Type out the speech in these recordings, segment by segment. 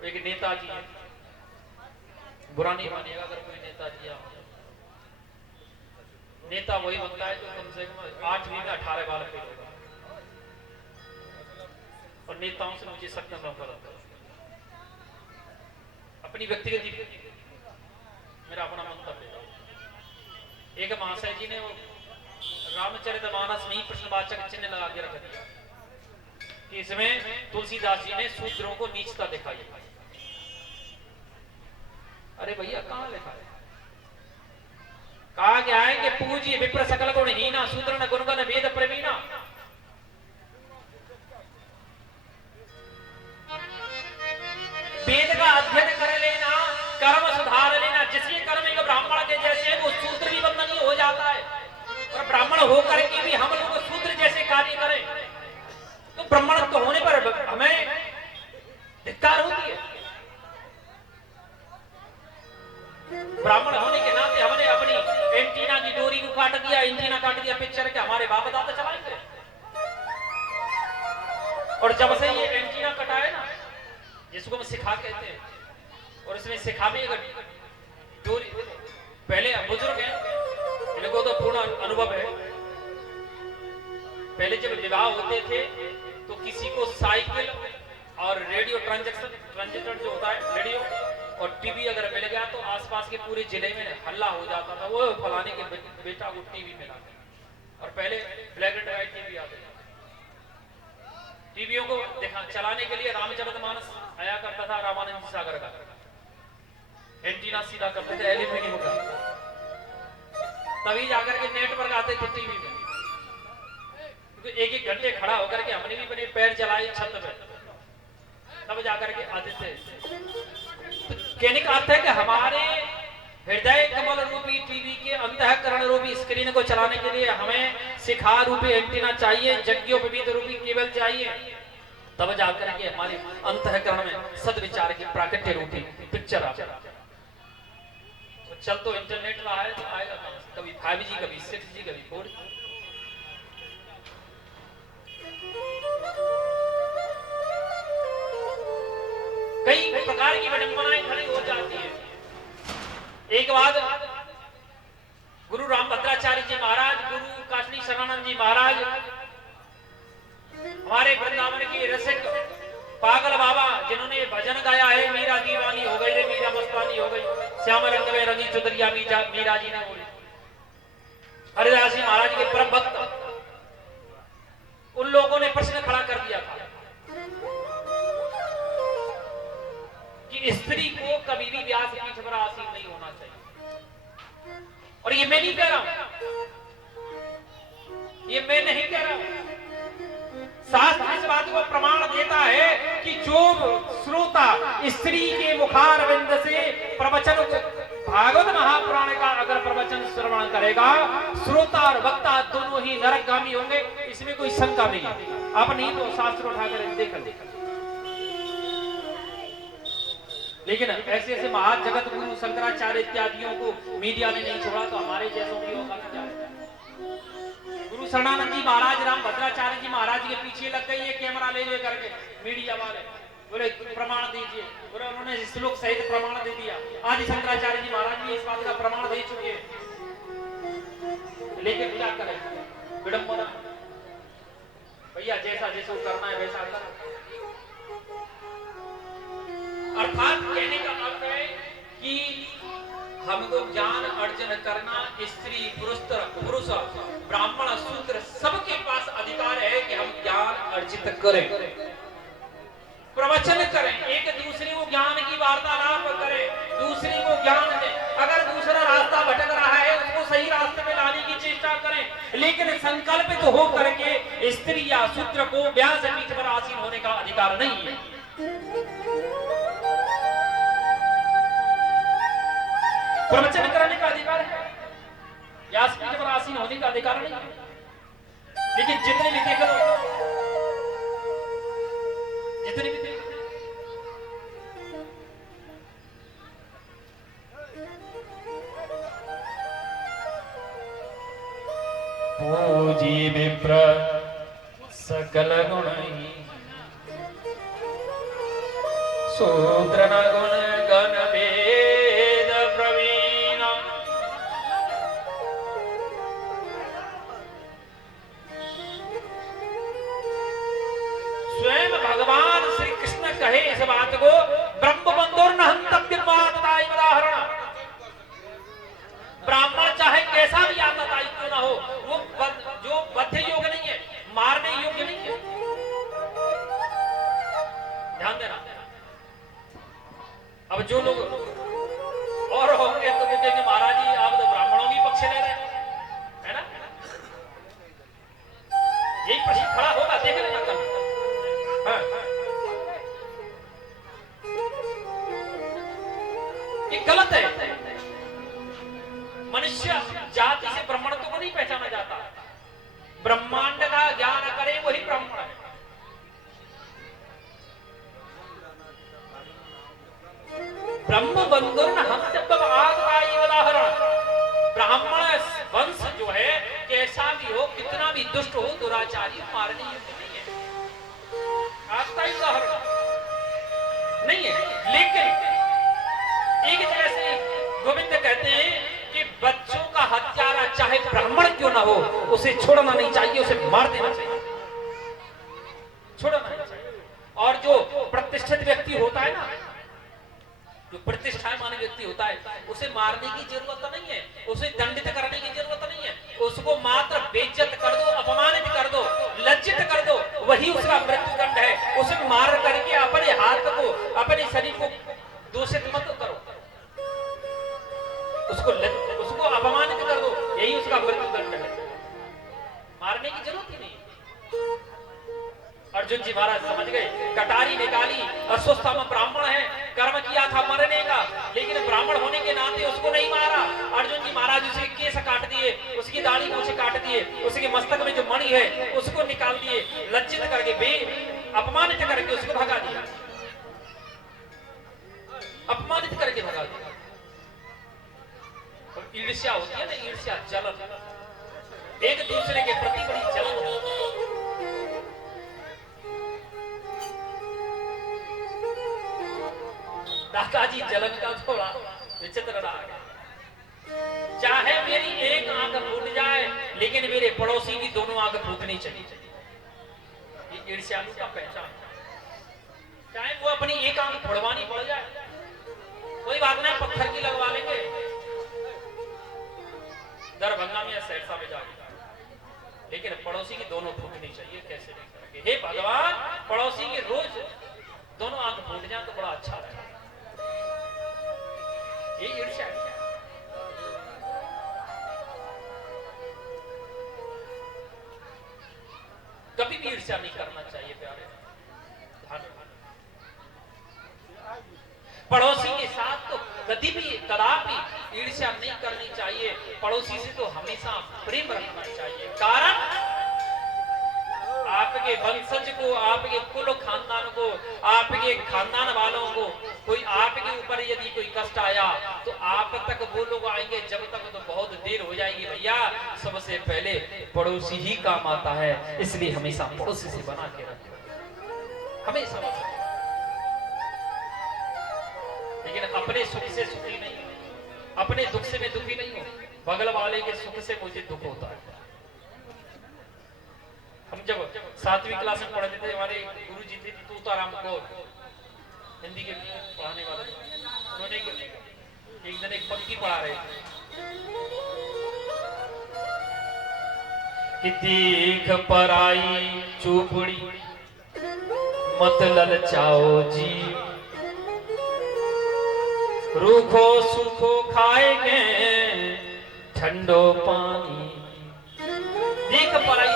एक नेताजी है, बुरा नहीं मानिएगा अगर कोई नेताजी है। नेता वही बनता है जो कम से कम 8वीं में 18 बार फेल होगा, और नेताओं से मुझे सख्त नफरत आता है। अपनी व्यक्तिगत मेरा अपना मंतव्य है। एक महाशय जी ने वो रामचरितमानस में ही प्रश्नवाचक चिन्ह लगा के रख दिया कि इसमें तुलसीदास जी ने शूद्रों को नीचता दिखाई। अरे भैया कहां लिखा है? कहा गया है कि पूज्य विप्र सकल गुण हीना, शूद्र न गुणगन वेद प्रवीणा। वेद का अध्ययन कर लेना, कर्म सुधार लेना, जिसके कर्म एक ब्राह्मण के जैसे है वो शूद्र भी वंदनीय हो जाता है। और ब्राह्मण होकर के भी हम लोग शूद्र जैसे कार्य करें तो ब्राह्मण तो होने पर हमें धिक्कार होती है। ब्राह्मण होने के नाते हमने अपनी एंटीना की डोरी को काट दिया, एंटीना काट दिया पिक्चर के, हमारे बाप दादा चलाएंगे। और जब से ये एंटीना कटा है ना, जिसको हम सिखा कहते हैं, और इसमें सिखा में डोरी, पहले बुजुर्ग हैं इनको तो पूर्ण अनुभव है। पहले जब विवाह होते थे तो किसी को साइकिल और रेडियो ट्रांजिस्टर जो होता है रेडियो और टीवी अगर मिल गया तो आसपास के पूरे जिले में हल्ला हो जाता था, वो फलाने के बेटा को टीवी मिला। और पहले ब्लैक एंड व्हाइट टीवी आते थे, टीवियों को चलाने के लिए रामचरितमानस आया करता था रामानंद सागर का, एंटीना सीधा करते थे एल्यूमिनियम का, तभी जाकर के नेटवर्क आते थे टीवी में। क्योंकि एक घंटे खड़ा होकर के हमने भी अपने पैर चलाए छत पे, तब जाकर के आते थे। कहने का अर्थ है कि हमारे हृदय कमल रूपी टीवी के अंतःकरण रूपी स्क्रीन को चलाने के लिए हमें शिखा रूपी एंटीना चाहिए, यज्ञोपवीत रूपी केबल चाहिए, तब जाकर के हमारे अंतःकरण में सद्विचार की प्राकट्य रूपी पिक्चर आ। तो चल तो इंटरनेट रहा है तो आएगा कभी 5G, कभी 6G, कभी 4G। कई प्रकार की विडंबनाएं खड़ी हो जाती है। एक बात गुरु रामभद्राचार्य जी महाराज, गुरु काशी शरणानंद जी महाराज, हमारे वृंदावन के रसिक पागल बाबा जिन्होंने भजन गाया है, मीरा दीवानी हो गई रे मीरा मस्तानी हो गई, श्याम रंग में रंगी चुदरिया मीरा जी ने बोली। हरिदास जी महाराज के परम भक्त, उन लोगों ने प्रश्न खड़ा कर दिया था कि स्त्री को कभी भी व्यास पीठ पर आसीन नहीं होना चाहिए। और ये मैं नहीं कह रहा हूं, ये मैं नहीं कह रहा हूं, शास्त्र इस बात को प्रमाण देता है कि जो श्रोता स्त्री के मुखारविंद से प्रवचन, भागवत महापुराण का अगर प्रवचन श्रवण करेगा, श्रोता और वक्ता दोनों ही नरकगामी होंगे, इसमें कोई शंका नहीं है। आप नहीं तो शास्त्र उठाकर देख। लेकिन ऐसे ऐसे महान जगत गुरु शंकराचार्य इत्यादियों को मीडिया ने नहीं छोड़ा तो हमारे जैसों की होगा क्या? गुरु शरणानंद जी महाराज, रामभद्राचार्य जी महाराज के पीछे लग गई है कैमरा ले करके मीडिया वाले, बोले प्रमाण दीजिए, बोले उन्होंने श्लोक सहित प्रमाण दे दिया। आदि शंकराचार्य जी महाराज भी इस बात का प्रमाण दे चुके हैं। लेकिन क्या करें, विडंबना भैया, जैसा जैसा करना है वैसा करो। अर्थात कहने का अर्थ है कि हमको ज्ञान अर्जन करना, स्त्री पुरुष ब्राह्मण शूद्र सबके पास अधिकार है कि हम ज्ञान अर्जित करें, प्रवचन करें, एक दूसरे को ज्ञान की वार्तालाप करें, दूसरे को ज्ञान दें। अगर दूसरा रास्ता भटक रहा है उसको सही रास्ते में लाने की चेष्टा करें, लेकिन संकल्पित हो करके स्त्री या शूद्र को व्यास पीठ पर आसीन होने का अधिकार नहीं है। प्रवचन करने का अधिकार है, व्यास पीठ पर आसीन होने का अधिकार नहीं है। लेकिन जितने भी देख लो, जितने भी देख पूजी विप्र सकल गुण शूद्र न गुण गण वेद प्रवीण स्वयं भगवान श्री कृष्ण कहे इस बात को ब्रह्म बंधुर न हंतव्य उदाहरण। ब्राह्मण चाहे कैसा भी आतताई क्यों ना हो, वो जो बद्ध योग नहीं है, मारने योग्य नहीं है। ध्यान देना। अब जो लोग और होंगे तो वो कहेंगे महाराज जी आप तो ब्राह्मणों की पक्ष ले रहे हैं, है ना? यही प्रश्न खड़ा होगा, देख लेना कल। हाँ। ये गलत है। मनुष्य जाति से ब्राह्मणत्व को नहीं पहचाना जाता। ब्रह्मांड का ज्ञान करे वही ब्राह्मण है। ब्रह्म बंधुर उदाहरण। ब्राह्मण वंश जो है कैसा भी हो, कितना भी दुष्ट हो, दुराचारी मारने योग्य नहीं है। आपका ही उदाहरण नहीं है। लेकिन एक जैसे गोविंद कहते हैं कि बच्चों का हत्यारा चाहे ब्राह्मण क्यों ना हो, उसे छोड़ना नहीं चाहिए, उसे मार देना चाहिए, छोड़ना नहीं चाहिए। और जो प्रतिष्ठित व्यक्ति होता है ना, जो प्रतिष्ठामान व्यक्ति होता है, उसे मारने की जरूरत नहीं है, उसे दंडित करने की जरूरत नहीं है। उसको मात्र बेइज्जत कर दो, अपमानित कर दो, लज्जित कर दो, वही उसका मृत्युदंड है। उसे मार करके अपने हाथ को, अपने शरीर को दूषित मत करो, उसको अपमानित कर दो, यही उसका मृत्युदंड है। मारने की जरूरत ही नहीं। अर्जुन जी महाराज समझ गए, कटारी निकाली, अस्वस्थ ब्राह्मण है, कर्म किया था मरने का, लेकिन ब्राह्मण होने के नाते उसको नहीं मारा। अर्जुन जी महाराज उसके केस काट दिए, उसकी दाढ़ी मूछें काट दिए, उसके मस्तक में जो मणि है उसको निकाल दिए, लज्जित करके अपमानित करके उसको भगा दिया, अपमानित करके भगा दिया। और ईर्ष्या होती है ना, ईर्ष्या, जलन, एक दूसरे के प्रति बड़ी जलन है। दादाजी जलन का थोड़ा विचित्र राग है। चाहे मेरी एक आंख फूट जाए, लेकिन मेरे पड़ोसी की दोनों आंख फूटनी चाहिए। ये ईर्ष्यालु का पहचान। चाहे वो अपनी एक आंख फोड़वानी पड़ जाए, कोई बात नहीं, पत्थर की लगवा लेंगे, दरभंगा में या सहरसा में जाके, लेकिन पड़ोसी की दोनों फूटनी चाहिए। कैसे नहीं करेंगे? हे भगवान, पड़ोसी की रोज दोनों आंख फूट जाए तो बड़ा अच्छा रहेगा। ये ईर्ष्या है। कभी भी ईर्ष्या नहीं करना चाहिए प्यारे। पड़ोसी के साथ तो कभी भी कदापि ईर्ष्या नहीं करनी चाहिए। पड़ोसी से तो हमेशा प्रेम रखना चाहिए। कारण आपके वंशज को, आपके कुल खानदान को, आपके खानदान वालों को कोई आपके ऊपर यदि कोई कष्ट आया तो आप तक वो लोग आएंगे, जब तक तो बहुत देर हो जाएगी। भैया सबसे पहले पड़ोसी ही काम आता है, इसलिए हमेशा पड़ोसी से बना के रखें, हमेशा। लेकिन अपने सुख से सुखी नहीं, अपने दुख से मैं दुखी नहीं हूं, बगल वाले के सुख से मुझे दुख होता है। हम जब 7वीं क्लास में पढ़ते थे, हमारे गुरु जी थे तूताराम गौर, हिंदी के पढ़ाने वाले, उन्होंने एक दिन एक पंक्ति पढ़ा रहे थे कि देख पराई चूपड़ी मत ललचाओ जी, रूखो सूखो खाएंगे ठंडो पानी। देख पराई,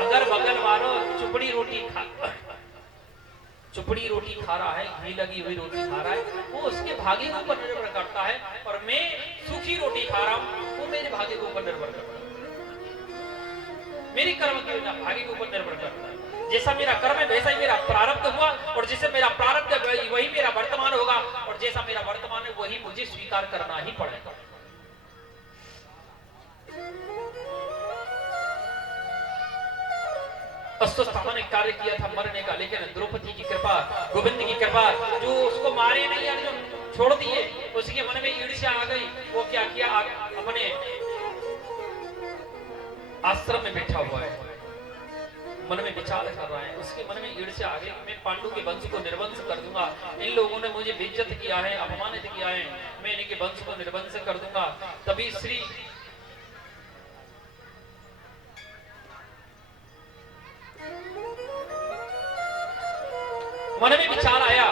अगर बगल वालों चुपड़ी रोटी खा रहा है, घी लगी हुई रोटी खा रहा है, वो उसके भाग्य के ऊपर निर्भर करता है, और मैं सूखी रोटी खा रहा हूं, वो मेरे भाग्य के ऊपर निर्भर करता है, मेरी कर्म के भाग्य के ऊपर निर्भर करता है। जैसा मेरा कर्म है वैसा ही मेरा प्रारब्ध हुआ, और जैसे मेरा प्रारब्ध है वही मेरा वर्तमान होगा, और जैसा मेरा वर्तमान है वही मुझे स्वीकार करना ही पड़ेगा। अस्वस्थ कार्य किया था मरने का, लेकिन द्रौपदी की कृपा, गोविंद की कृपा, जो उसको मारे नहीं अर्जुन छोड़ दिए, उसके मन में ईर्ष्या आ गई। वो क्या किया, अपने आश्रम में बैठा हुआ है, मन में विचार कर रहा है, उसके मन में ईर्ष्या आ गई, मैं पांडु के वंश को निर्वंश कर दूंगा, इन लोगों ने मुझे बेइज्जत किया है, अपमानित किया है, मैं इनके वंश को निर्वंश कर दूंगा। तभी श्री मन में विचार आया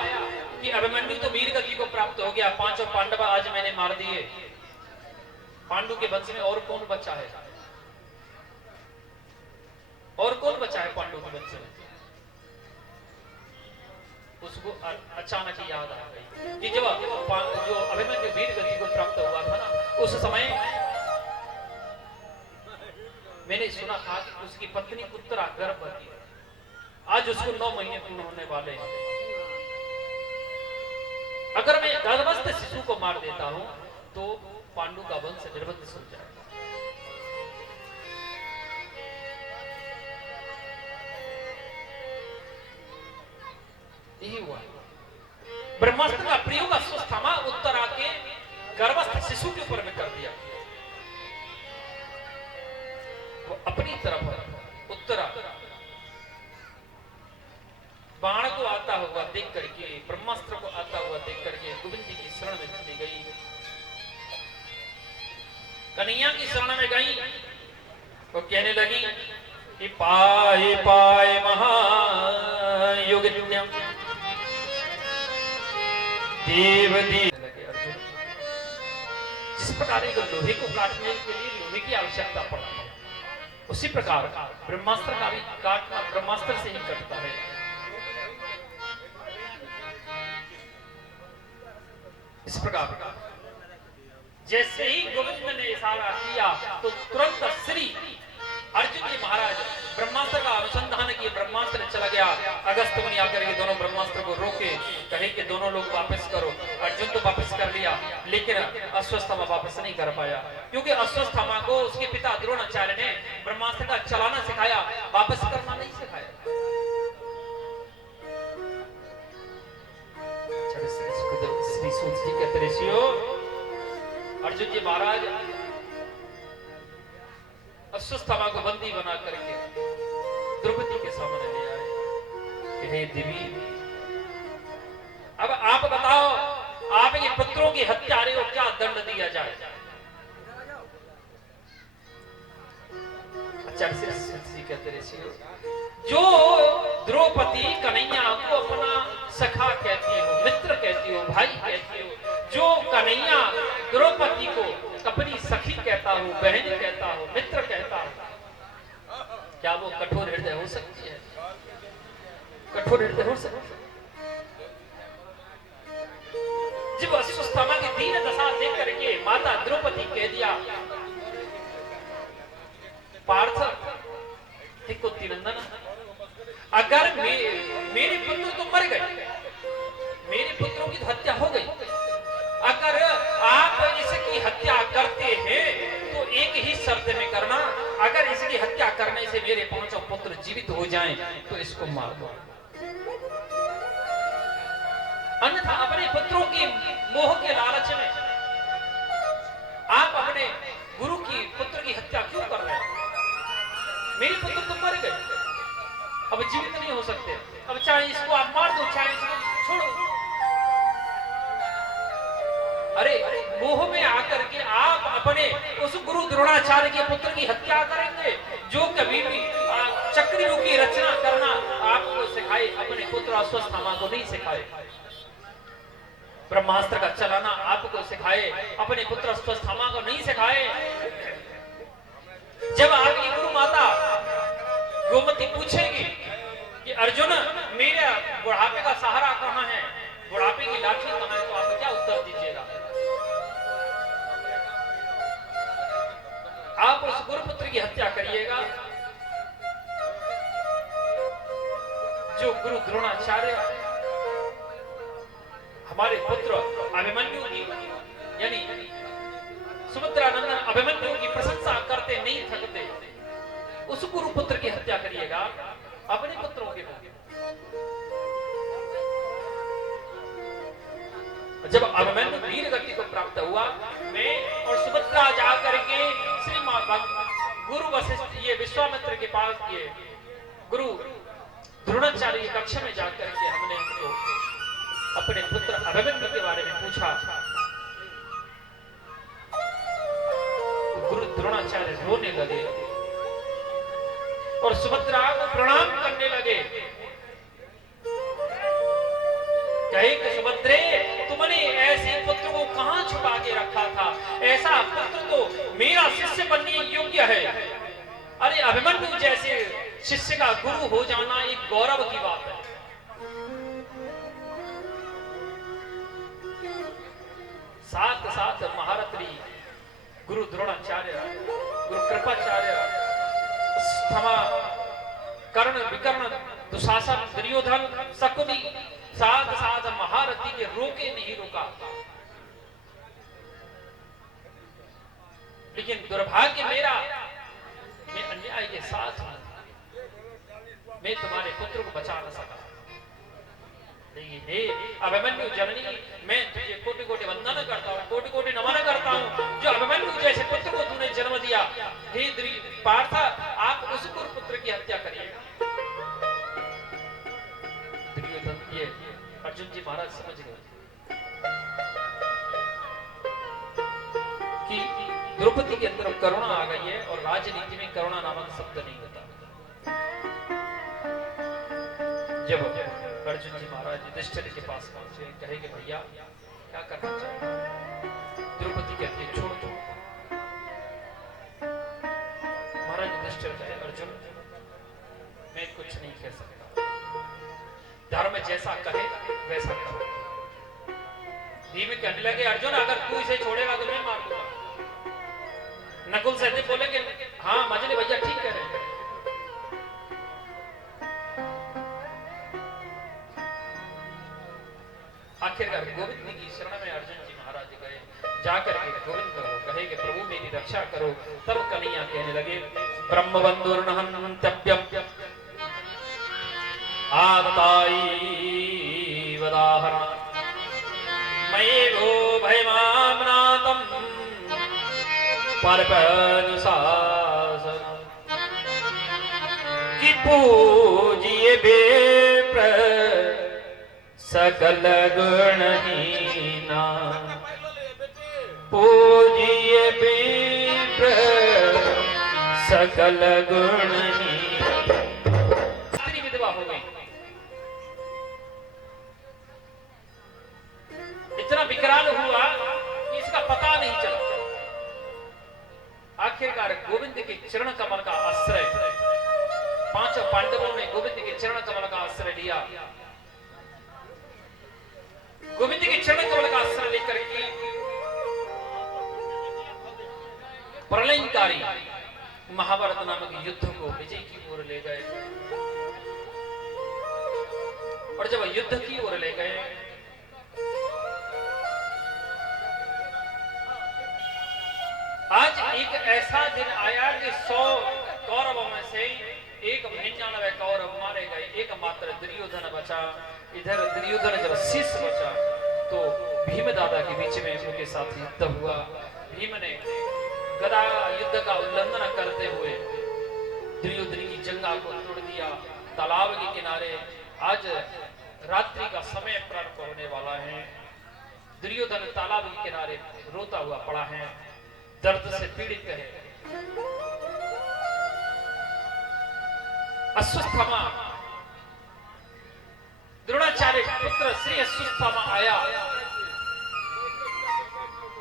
कि अभिमन्यु तो वीर गति को प्राप्त हो गया, पांचों पांडव आज मैंने मार दिए, पांडु के वंश में और कौन बचा है, और कौन बचा है पांडु के वंश में। उसको अचानक ही याद आ गई कि जब जो अभिमन्यु वीर गति को प्राप्त हुआ था ना, उस समय मैंने सुना था कि उसकी पत्नी उत्तरा गर्भवती है, आज उसको 9 महीने पूर्ण होने वाले हैं। अगर मैं गर्भस्थ शिशु को मार देता हूं तो पांडु का वंश निर्वंश हो जाएगा। यही हुआ, ब्रह्मास्त्र का प्रयोग अश्वत्थामा उत्तरा के गर्भस्थ शिशु के ऊपर में कर दिया। वो अपनी तरफ उत्तरा बाण को आता हुआ देख करके, ब्रह्मास्त्र को आता हुआ देख करके गोविंद जी की शरण में चली गई, कन्हैया की शरण में गई। वो कहने लगी कि पाए पाए महायुगिन्यम देव देव। जिस प्रकार एक लोहे को काटने के लिए लोहे की आवश्यकता पड़ती है, उसी प्रकार ब्रह्मास्त्र का भी काटना ब्रह्मास्त्र से ही कटता है। इस प्रकार जैसे ही गोविंद ने इशारा किया तो तुरंत श्री अर्जुन जी महाराज ब्रह्मास्त्र का अनुसंधान किए, ब्रह्मास्त्र चला गया। अगस्त मुनि आकर के दोनों ब्रह्मास्त्र को रोके, कहे कि दोनों लोग वापस करो। अर्जुन तो वापस कर लिया, लेकिन अश्वत्थामा वापस नहीं कर पाया, क्योंकि अश्वत्थामा को उसके पिता द्रोणाचार्य ने ब्रह्मास्त्र का चलाना सिखाया, वापस करना नहीं सिखाया। श्री सूत जी कहते ऋषियों, अर्जुन जी महाराज अश्वत्थामा को बंदी बना करके द्रौपदी के सामने ले आए। हे देवी, अब आप बताओ, आपके पुत्रों की हत्यारे को क्या दंड दिया जाए। कहते ऋषियों, जो द्रौपदी कन्हैया को अपना सखा कहती हो, मित्र कहती हो, भाई कहती हो, जो कन्हैया द्रौपदी को अपनी सखी कहता हो, बहन कहता हो, मित्र कहता हो, क्या वो कठोर हृदय हो सकती है? कठोर हृदय हो सकती है? जब अश्वत्थामा की दीन दशा देख करके माता द्रौपदी कह दिया, पार्थ कुंतीनंदन, अगर मेरे पुत्र तो मर गए, मेरे पुत्रों की हत्या हो गई, अगर आप इसकी हत्या करते हैं तो एक ही शर्त में करना, अगर इसकी हत्या करने से मेरे पांचों पुत्र जीवित हो जाएं तो इसको मार दो, अन्यथा अपने पुत्रों की मोह के लालच में आप अपने गुरु की पुत्र की हत्या क्यों कर रहे हैं? मेरे पुत्र तो मर गए, अब जीवित नहीं हो सकते, अब चाहे इसको आप मार दो, चाहे इसको छोड़ो। अरे मोह में आकर के आप अपने उस गुरु द्रोणाचार्य के पुत्र की हत्या करेंगे, जो कभी भी चक्रव्यूह की रचना करना आपको सिखाए, अपने पुत्र अश्वत्थामा को नहीं सिखाए। ब्रह्मास्त्र का चलाना आपको सिखाए, अपने पुत्र अश्वत्थामा को नहीं सिखाए। जब आपकी गुरु माता गोमती पूछेगी कि अर्जुन मेरे बुढ़ापे का सहारा कहां है, बुढ़ापे की लाठी कहां है, तो आप क्या उत्तर दीजिएगा? आप उस गुरुपुत्र की हत्या करिएगा जो गुरु द्रोणाचार्य हमारे पुत्र अभिमन्यु की, यानी सुमित्रानंदन अभिमन्यु की प्रशंसा करते नहीं थकते, उस गुरुपुत्र की हत्या करिएगा। अपने पुत्रों के होंगे। जब अभिमन्यु वीर गति को प्राप्त हुआ, मैं और सुभद्रा जाकर के श्री गुरु वशिष्ठ ये विश्वामित्र के पास ये गुरु द्रोणाचार्य की कक्षा में जाकर के हमने उनको अपने पुत्र अभिमन्यु के बारे में पूछा। गुरु द्रोणाचार्य रोने लगे और सुभद्रा को प्रणाम करने लगे। कहे कि सुभद्रे, तुमने ऐसे पुत्र को कहां छुपा के रखा था? ऐसा पुत्र तो मेरा शिष्य बनने योग्य है। अरे अभिमन्यु जैसे शिष्य का गुरु हो जाना एक गौरव की बात है। साथ साथ महारथी गुरु द्रोणाचार्य, गुरु कृपाचार्य, स्थमा, कर्ण, विकर्ण, दुशासन, दुर्योधन, शकुनी साथ साथ महारथी के रोके नहीं रोका। लेकिन दुर्भाग्य मेरा, मैं अन्याय के साथ मैं तुम्हारे पुत्र को बचा न सका। लेकिन हे अभिमन्यु जननी, मैं तुझे कोटि कोटि वंदन करता हूँ, कोटि कोटि नमन करता हूँ जो अभिमन्यु जैसे पुत्र को तूने जन्म दिया। हे पार्थ, आप उस पुत्र की हत्या करिएगा। ये अर्जुन जी महाराज समझ गए कि द्रौपदी के अंदर करुणा आ गई है और राजनीति में करुणा नामक शब्द नहीं होता। जब अर्जुन जी महाराज युधिष्ठिर के पास पहुंचे, कहे कि भैया क्या करना चाहिए? द्रौपदी कहती है छोड़ दो। महाराज युधिष्ठिर कहे, अर्जुन मैं कुछ नहीं कह सकता, धर्म जैसा कहे वैसा करो। भीम कहने लगे, अर्जुन अगर तू इसे छोड़ेगा तो मैं मार दूंगा। नकुल सहदेव बोलेंगे, हाँ मजले भैया ठीक कह रहे हैं। आखिरकार गोविंद की शरण में अर्जुन जी महाराज गए। जाकर के गोविंद को कहे कि प्रभु मेरी रक्षा करो। तब कन्हैया कहने लगे, ब्रह्म बंधुर्नहंतव्यम आगताई वदाहरण मयेगो भयमामनातम परपनुशासन कि पूजिए विप्र सकल गुणहीना, पूजिए विप्र सकल गुणहीना। विधवा हो गई, इतना विकराल हुआ कि इसका पता नहीं चला। आखिरकार गोविंद के चरण कमल का आश्रय, पांचों पांडवों ने गोविंद के चरण कमल का आश्रय लिया। गोविंद के चरण कमल का आश्रय लेकर के प्रलयकारी महाभारत नामक युद्ध को विजय की ओर ले गए। और जब युद्ध की ओर ले गए, आज एक ऐसा दिन आया कि 100 कौरवों में से 99 कौरव मारे गए, एकमात्र दुर्योधन बचा। इधर दुर्योधन जब शीश बचा तो भीम दादा के बीच में उनके साथ युद्ध हुआ। भीम ने गदा युद्ध का उल्लंघन करते हुए दुर्योधन की जंगा को तोड़ दिया। तालाब के किनारे आज रात्रि का समय प्रारंभ होने वाला है। दुर्योधन तालाब के किनारे रोता हुआ पड़ा है, दर्द से पीड़ित है। अश्वत्थामा द्रोणाचार्य पुत्र श्री अश्वत्थामा आया।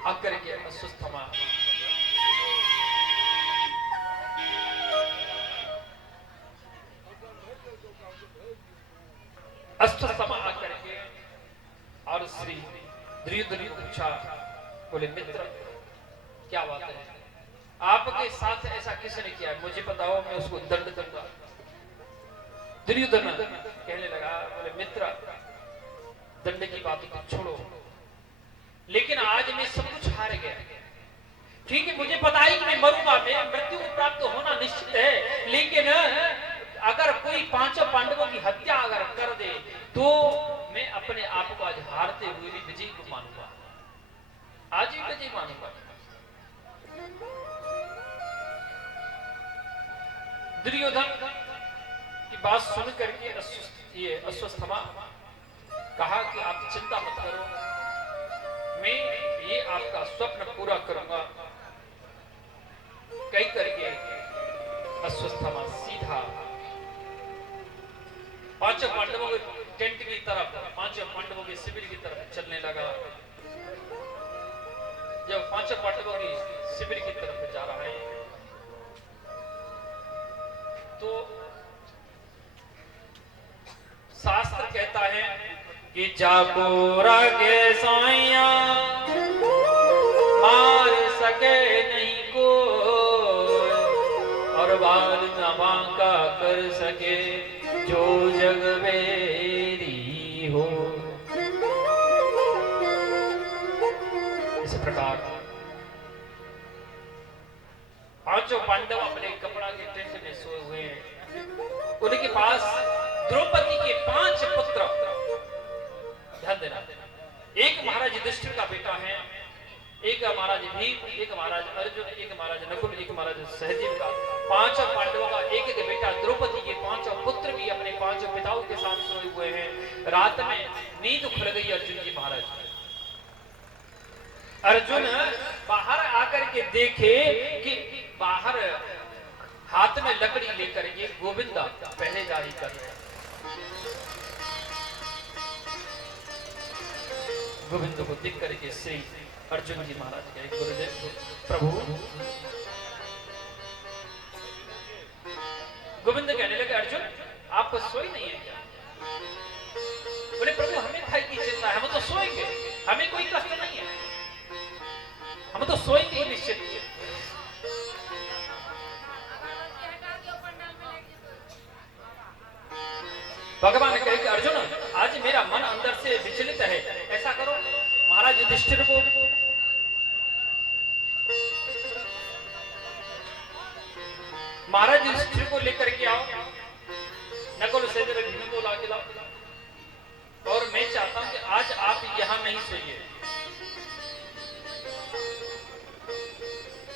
आकर के अश्वत्थामा आकर के और श्री दुर्योधन ने पूछा, बोले मित्र क्या बात है, आपके साथ ऐसा किसने किया है? मुझे बताओ, मैं उसको दंड दूंगा। दुर्योधन कहने लगा, बोले मित्र दंड की बात को छोड़ो, लेकिन आज मैं सब कुछ हार गया। ठीक है, मुझे पता है कि मैं मरूंगा, मेरी मृत्यु को प्राप्त होना निश्चित है, लेकिन अगर कोई पांचों पांडवों की हत्या अगर कर दे तो मैं अपने आप को आज हारते हुए भी विजयी को मानूंगा, आज ही विजयी मानूंगा। दुर्योधन की बात सुन करके ये अश्वत्थामा कहा कि आप चिंता मत करो, मैं ये आपका स्वप्न पूरा करूंगा। कह करके अश्वत्थामा सीधा पांचों पांडवों के टेंट की तरफ, पांचों पांडवों के शिविर की तरफ चलने लगा। जब पांचों पांडवों की शिविर की तरफ जा रहा है तो शास्त्र कहता है कि जाको रागे साइया मार सके नहीं को, और बाल न बांका कर सके जो जग वेरी हो। इस प्रकार पांचों पांडव अपने कपड़ा के टेंट में सोए हुए हैं। उनके पास द्रौपदी के 5 पुत्र, ध्यान देना, एक महाराज युधिष्ठिर का बेटा है, एक महाराज भीम, एक महाराज अर्जुन, एक महाराज नकुल, एक महाराज सहदेव का, 5 पांडवों का एक एक बेटा। द्रौपदी के 5 पुत्र भी अपने 5 पिताओं के साथ सोए हुए हैं। रात में नींद खुल गई अर्जुन की महाराज। अर्जुन बाहर आकर के देखे कि बाहर हाथ में लकड़ी लेकर के गोविंदा पहले जारी कर रहे हैं। गोविंद को देख करके श्री अर्जुन जी महाराज कहे, गुरुदेव प्रभु। गोविंद कहने लगे, अर्जुन आप सोई नहीं है क्या? बोले प्रभु हमें खाई की चिंता है, हम तो सोएंगे, हमें कोई कष्ट नहीं है, हम तो सोएंगे निश्चित। भगवान कहे कि अर्जुन आज मेरा मन अंदर से विचलित है, ऐसा करो महाराज युधिष्ठिर को महाराज युधिष्ठिर को लेकर के आओ, नकुल सहदेव भीम को ला के लाओ, और मैं चाहता हूं कि आज आप यहां नहीं सोइए,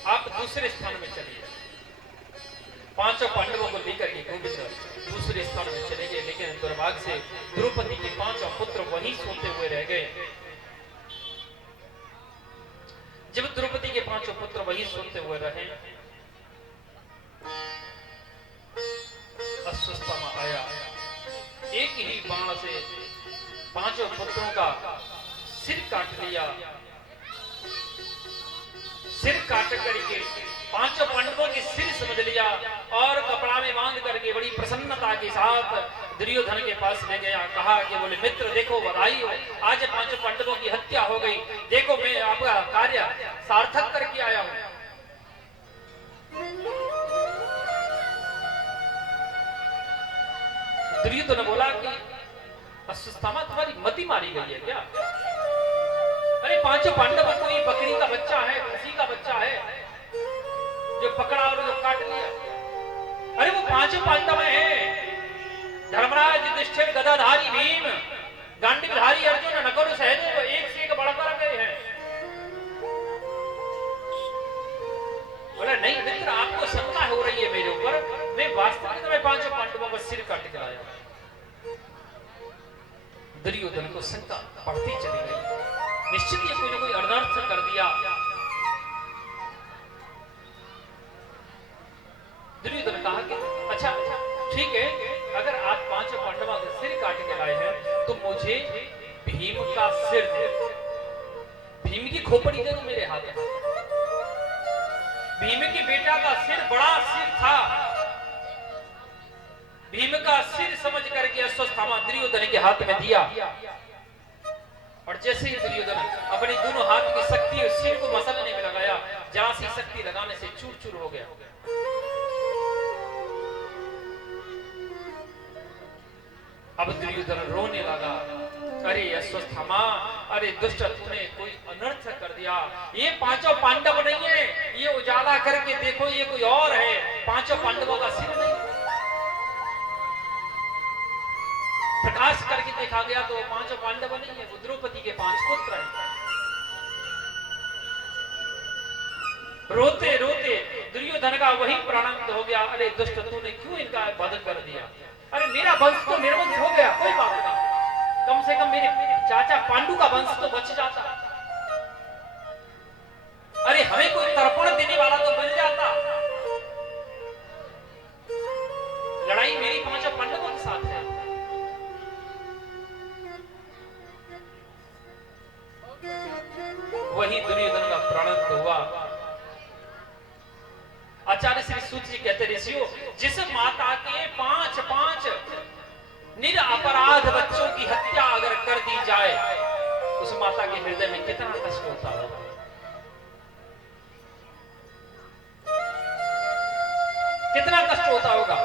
आप दूसरे स्थान में चलिए। 5 पांडवों को लेकर के गोविंद दूसरे स्थान में चले गए, लेकिन दुर्भाग्य से द्रौपदी के 5 पुत्र वहीं सोते हुए रह गए। जब द्रौपदी के 5 पुत्र वहीं सोते हुए रहे, अश्वत्थामा आया, एक ही बाण से 5 पुत्रों का सिर काट लिया। सिर काट करके 5 पांडवों के सिर समझ लिया और कपड़ा में बांध करके बड़ी प्रसन्नता के साथ दुर्योधन के पास ले गया। कहा कि बोले मित्र देखो बधाई हो, आज 5 पांडवों की हत्या हो गई, देखो मैं आपका कार्य सार्थक करके आया हूं। दुर्योधन बोला कि अश्वत्थामा तुम्हारी मति मारी गई है क्या? अरे 5 पांडवों को ये बकरी का बच्चा है, खसी का बच्चा है जो पकड़ा और जो काट लिया। अरे वो 5 पांडव हैं, धर्मराज युधिष्ठिर, गदाधारी भीम, गांडीवधारी अर्जुन, नकुल सहदेव, एक से एक बढ़कर गए हैं। बोला नहीं मित्र आपको शंका हो रही है मेरे ऊपर, मैं वास्तव में 5 पांडवों का सिर काट के लाया। दुर्योधन को शंका बढ़ती चली गई, निश्चित ये कोई ना कोई अनर्थ कर दिया। दुर्योधन कहा कि अच्छा ठीक है, अगर आप 5 पांडवों का सिर काट के लाए हैं तो मुझे भीम का सिर दे, भीम की खोपड़ी दे दो मेरे हाथ में। भीम के बेटा का सिर बड़ा सिर था, भीम का सिर समझ करके अश्वत्थामा दुर्योधन के हाथ में दिया, और जैसे ही दुर्योधन अपनी दोनों हाथ की शक्ति सिर को मसलने में लगाया, जरा सी शक्ति लगाने से चूर चूर हो गया। अब दुर्योधन रोने लगा, अरे अश्वत्थामा, अरे दुष्ट तूने कोई अनर्थ कर दिया, ये 5 पांडव नहीं है, ये उजाला करके देखो ये कोई और है, 5 पांडवों का सिर नहीं। देखा गया तो पांचों पांडव नहीं है, वो द्रौपदी के 5 पुत्र हैं। रोते रोते दुर्योधन का वही प्राणांत हो गया। अरे दुष्ट, तूने क्यों इनका वध कर दिया? अरे मेरा वंश तो निर्वंश हो गया, कोई बात नहीं, कम से कम मेरे चाचा पांडु का वंश तो बच जाता। अरे हमें कोई तर्पण देने वाला तो बन जाता। लड़ाई मेरी 5 पांडवों के साथ है। वही दुर्योधन का प्राणांत हुआ। आचार्य श्री सूत जी कहते, ऋषियों, जिस माता के 5 निरपराध बच्चों की हत्या अगर कर दी जाए, उस माता के हृदय में कितना कष्ट होता होगा। कितना कष्ट होता होगा।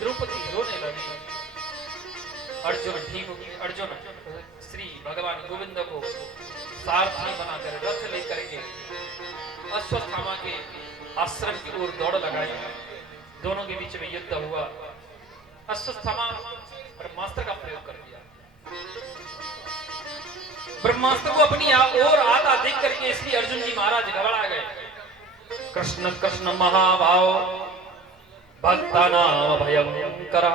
द्रौपदी रोने लगी। अर्जुन श्री भगवान गोविंद को सारथी बनाकर रथ लेकर के अश्वत्थामा के आश्रम की ओर दौड़ लगाई। दोनों के बीच में युद्ध हुआ। अश्वत्थामा ब्रह्मास्त्र का प्रयोग कर दिया। ब्रह्मास्त्र को अपनी ओर आता देख करके इसलिए अर्जुन जी महाराज घबरा गए। कृष्ण कृष्ण महाभाव भक्ता नाम भयंकर,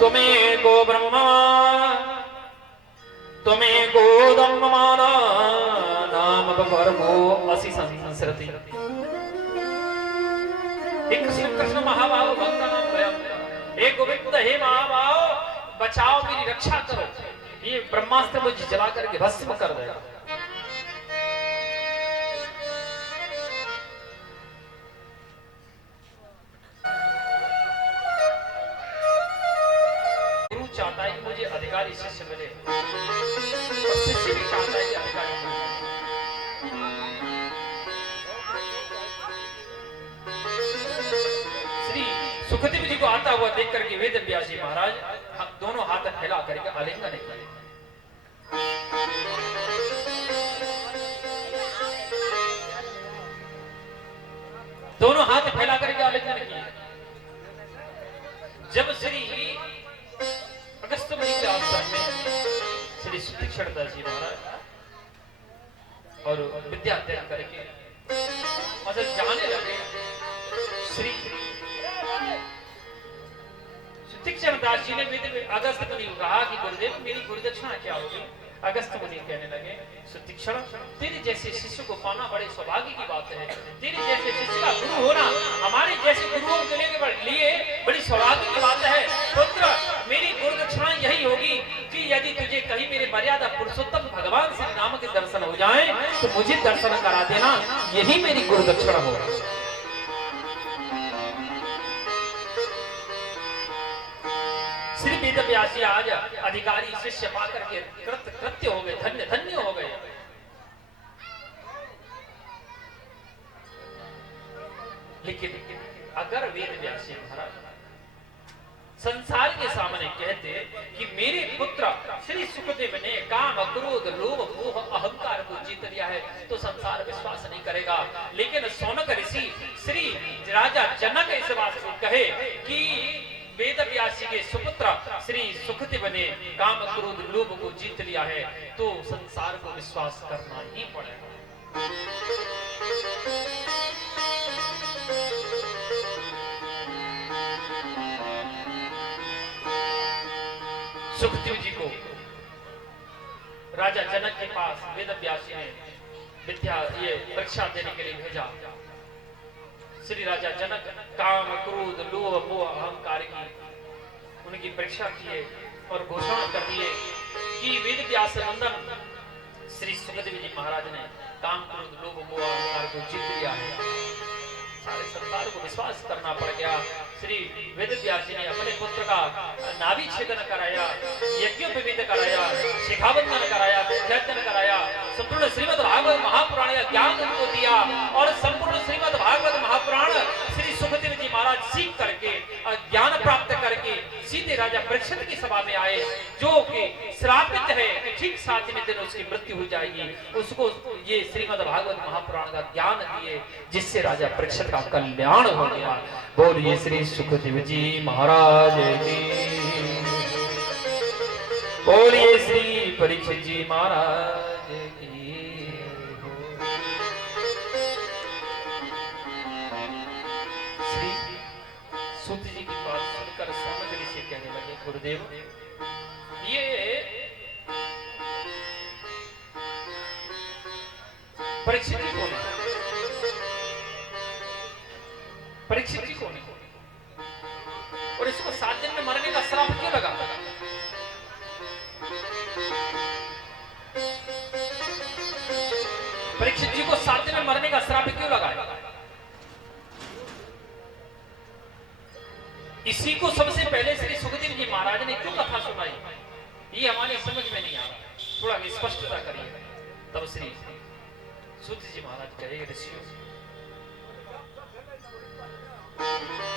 तुम्हें गो ब्रह्मा तुम्हें गोदम्मान नाम परमो असि संसरति। कृष्ण महाभाव भक्ता नाम भयंकर, हे गोविंद, हे महाभाव, बचाओ, मेरी रक्षा करो, ये ब्रह्मास्त्र मुझे जला करके भस्म कर देगा। गुरु चाहता है कि मुझे अधिकारी शिष्य मिले, और शिष्य भी चाहता है कि अधिकारी मिले। श्री सुखदेव जी को आता हुआ देख करके वेद व्यास जी महाराज दोनों हाथ फैला करके आलिंगन किए। दोनों हाथ फैला करके आलिंगन किए। जब श्री अगस्त मुनि के आश्रम में श्री सुतीक्षण दास जी महाराज और विद्या अध्ययन करके मतलब जाने लगे, श्री सुतीक्षण दास जी ने अगस्त मुनि को कहा कि गुरुदेव, मेरी गुरुदक्षिणा क्या होगी? अगस्त मुनि कहने लगे, सुतीक्षण, तेरे जैसे शिष्य को पाना बड़े सौभाग्य की बात है। तेरे जैसे शिष्य का गुरु होना हमारे जैसे गुरुओं के लिए बड़ी सौभाग्य की बात है। पुत्र, मेरी गुरुदक्षिणा यही होगी कि यदि तुझे कहीं मेरे मर्यादा पुरुषोत्तम भगवान श्री राम के दर्शन हो जाए तो मुझे दर्शन करा देना, यही मेरी गुरुदक्षिणा होगी। श्री वेद व्यास जी आज अधिकारी शिष्य पाकर के कृत्य हो गए, धन्य धन्य हो गए। लेकिन अगर वेद व्यास जी महाराज संसार के सामने कहते कि मेरे पुत्र श्री सुखदेव ने काम क्रोध लोभ मोह अहंकार को जीत लिया है, तो संसार विश्वास नहीं करेगा। लेकिन शौनक ऋषि श्री राजा जनक इस बात को कहे कि वेद व्यास जी के सुपुत्र श्री सुखदेव ने काम क्रोध लोभ को जीत लिया है, तो संसार को विश्वास करना ही पड़ेगा। सुखदेव जी को राजा जनक के पास वेद व्यास जी ने विद्या परीक्षा देने के लिए भेजा। श्री राजा जनक काम क्रोध लोभ मोह अहंकार की उनकी परीक्षा किए और घोषणा कर दिए कि वेद व्यास नंदन श्री सुखदेव जी महाराज ने काम क्रोध लोभ मोह अहंकार को जीत लिया है। सारे संसार को विश्वास करना पड़ गया। श्री वेद व्यास जी ने अपने पुत्र का नाभि छेदन कराया, यज्ञोपवीत कराया, शिखाबंधन कराया, विद्यार्जन कराया, संपूर्ण श्रीमद् भागवत महापुराण का ज्ञान उनको दिया और संपूर्ण श्रीमद् भागवत महापुराण श्री सुखदेव जी महाराज सीख करके ज्ञान प्राप्त करके सीधे राजा परीक्षित की सभा में आए, जो कि श्रापित है कि ठीक 7वें दिन उसकी मृत्यु हो जाएगी। उसको ये श्रीमद् भागवत महापुराण का ज्ञान दिए, जिससे राजा परीक्षित का कल्याण हो गया। बोलिए श्री सुखदेव जी महाराज की, बोलिए श्री परीक्षित जी महाराज की। श्री सूत जी की बात सुनकर सौनक ऋषि कहने लगे, गुरुदेव ये परीक्षित जी कौन है? परीक्षित जी कौन है? और इसको 7 दिन में मरने का श्राप क्यों लगा? परीक्षित जी को 7 दिन में मरने का श्राप क्यों लगा? इसी को सबसे पहले श्री सुखदेव जी महाराज ने क्यों कथा सुनाई, ये हमारे समझ में नहीं आ रहा, थोड़ा स्पष्टता करिए। तब श्री सूत जी महाराज कहे, ऋषियों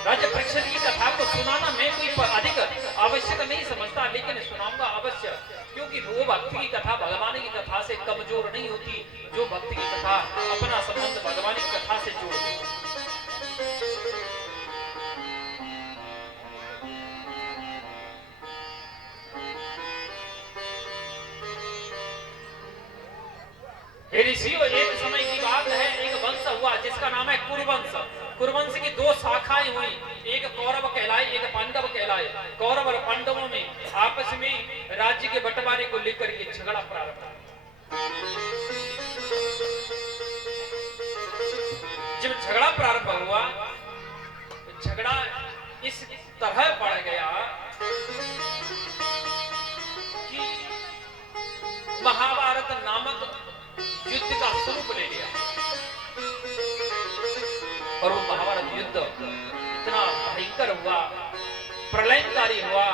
राजा परीक्षित की कथा को सुनाना मैं कोई अधिक आवश्यक नहीं समझता, लेकिन सुनाऊंगा अवश्य, क्योंकि वो भक्ति की कथा भगवान की कथा से कमजोर नहीं होती, जो भक्ति की कथा अपना संबंध भगवान की कथा से जोड़ती है। ऋषियों, एक समय की बात है, एक वंश हुआ जिसका नाम है कुरुवंश। कुरुवंश की 2 शाखाएं हुई, एक कौरव कहलाए, एक पांडव कहलाए। कौरव और पांडवों में आपस में राज्य के बंटवारे को लेकर के झगड़ा प्रारंभ हुआ। जब झगड़ा प्रारंभ हुआ तो झगड़ा इस तरह बढ़ गया कि महाभारत नामक युद्ध का स्वरूप ले लिया। और वो महाभारत युद्ध इतना भयंकर हुआ, प्रलयकारी हुआ,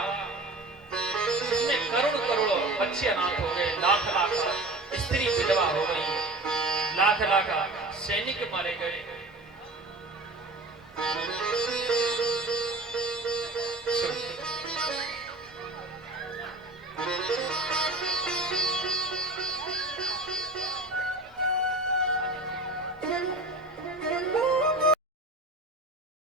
उसमें करोड़ करोड़ों बच्चे अनाथ हो गए, लाख लाख स्त्री विधवा हो गई, लाख लाख सैनिक मारे गए।